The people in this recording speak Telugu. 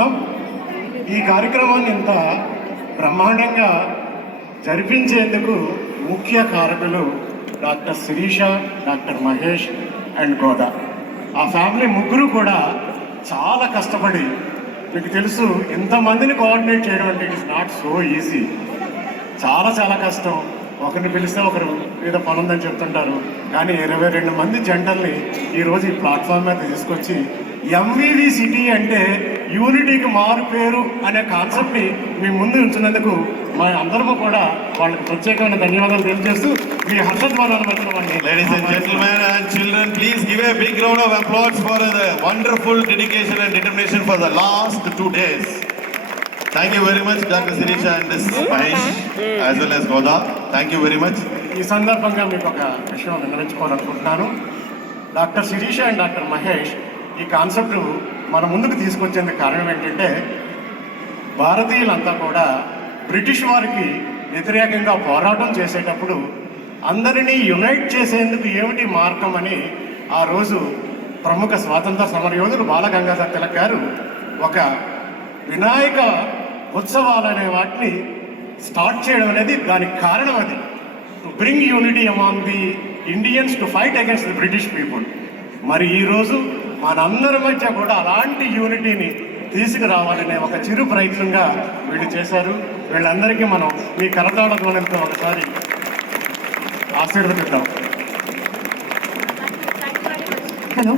తెలియజేసుకుంటున్నాం. ఈ కార్యక్రమాన్ని ఇంత బ్రహ్మాండంగా జరిపించేందుకు ముఖ్య కారకులు doctor Sirisha, doctor Mahesh and Goda. ఆ ఫ్యామిలీ ముగ్గురు కూడా చాలా కష్టపడి, మీకు తెలుసు ఎంతమందిని కోఆర్డినేట్ చేయడం అంటే it is not so easy. చాలా చాలా కష్టం. ఒకరిని పిలిస్తే ఒకరు మీద పని ఉందని చెప్తుంటారు, కానీ 22 మంది జంటల్ని ఈరోజు ఈ ప్లాట్ఫామ్ మీద తీసుకొచ్చి ఎంవివి సిటీ అంటే యూనిటీకి మారు పేరు అనే కాన్సెప్ట్ని మీ ముందు ఉంచినందుకు మా అందరము కూడా వాళ్ళకి ప్రత్యేకమైన ధన్యవాదాలు తెలియజేస్తూ మీ హర్షధ్వానాలు పెట్టినవండి. Ladies and gentlemen and children, please give a big round of applause for the wonderful dedication and determination for the last 2 days. Thank you very much, Dr. Sirisha and Mahesh, as well as Goda. Thank you very much. ఈ సందర్భంగా మీకు ఒక విషయం విన్నవించుకోవాలనుకుంటున్నాను. Doctor Sirisha and doctor Mahesh ఈ కాన్సెప్ట్ మన ముందుకు తీసుకొచ్చేందుకు కారణం ఏంటంటే, భారతీయులంతా కూడా బ్రిటిష్ వారికి వ్యతిరేకంగా పోరాటం చేసేటప్పుడు అందరినీ యునైట్ చేసేందుకు ఏమిటి మార్గం అని ఆ రోజు ప్రముఖ స్వాతంత్ర సమరయోధులు బాలగంగాధర్ తిలక్ గారు ఒక వినాయక ఉత్సవాలు అనే వాటిని స్టార్ట్ చేయడం అనేది దానికి కారణం. అది to bring unity among the Indians to fight against the British people. మరి ఈరోజు మనందరి మధ్య కూడా అలాంటి యూనిటీని తీసుకురావాలనే ఒక చిరు ప్రయత్నంగా వీళ్ళు చేశారు. వీళ్ళందరికీ మనం మీ కరతాళ ధ్వనులతో ఒకసారి ఆశీర్వదిద్దాం. హలో.